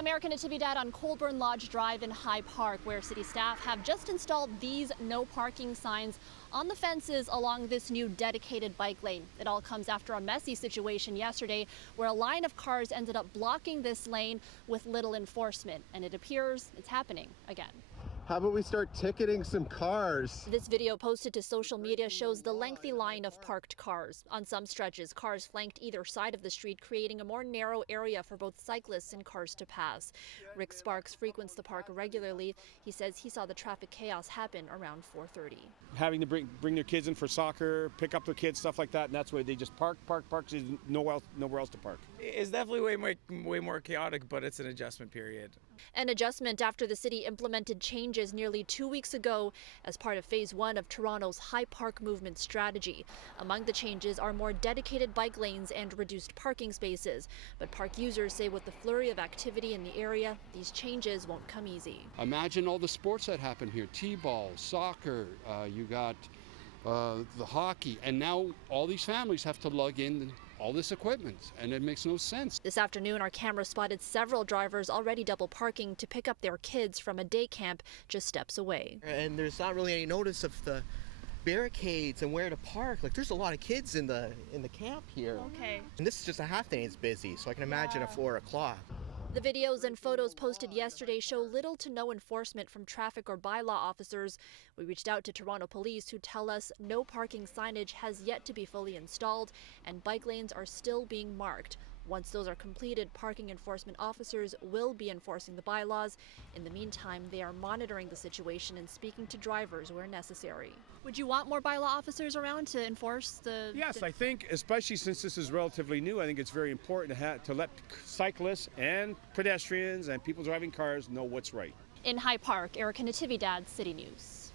American Natividad on Colburn Lodge Drive in High Park, where city staff have just installed these no parking signs on the fences along this new dedicated bike lane. It all comes after a messy situation yesterday where a line of cars ended up blocking this lane with little enforcement, and it appears it's happening again. How about we start ticketing some cars? This video posted to social media shows the lengthy line of parked cars. On some stretches, cars flanked either side of the street, creating a more narrow area for both cyclists and cars to pass. Rick Sparks frequents the park regularly. He says he saw the traffic chaos happen around 4:30. Having to bring their kids in for soccer, pick up their kids, stuff like that, and that's why they just park. There's nowhere else to park. It's definitely way more chaotic, but it's an adjustment period. An adjustment after the city implemented changes nearly 2 weeks ago as part of phase 1 of Toronto's High Park movement strategy. Among the changes are more dedicated bike lanes and reduced parking spaces. But park users say with the flurry of activity in the area, these changes won't come easy. Imagine all the sports that happen here, t-ball, soccer, you got the hockey, and now all these families have to lug in all this equipment, and it makes no sense. This afternoon, our camera spotted several drivers already double parking to pick up their kids from a day camp just steps away. And there's not really any notice of the barricades and where to park. Like, there's a lot of kids in the camp here. Okay. And this is just a half day it's busy, so I can imagine at 4 o'clock. The videos and photos posted yesterday show little to no enforcement from traffic or bylaw officers. We reached out to Toronto police, who tell us no parking signage has yet to be fully installed and bike lanes are still being marked. Once those are completed, parking enforcement officers will be enforcing the bylaws. In the meantime, they are monitoring the situation and speaking to drivers where necessary. Would you want more bylaw officers around to enforce the... Yes, I think, especially since this is relatively new, I think it's very important to let cyclists and pedestrians and people driving cars know what's right. In High Park, Natividad, City News.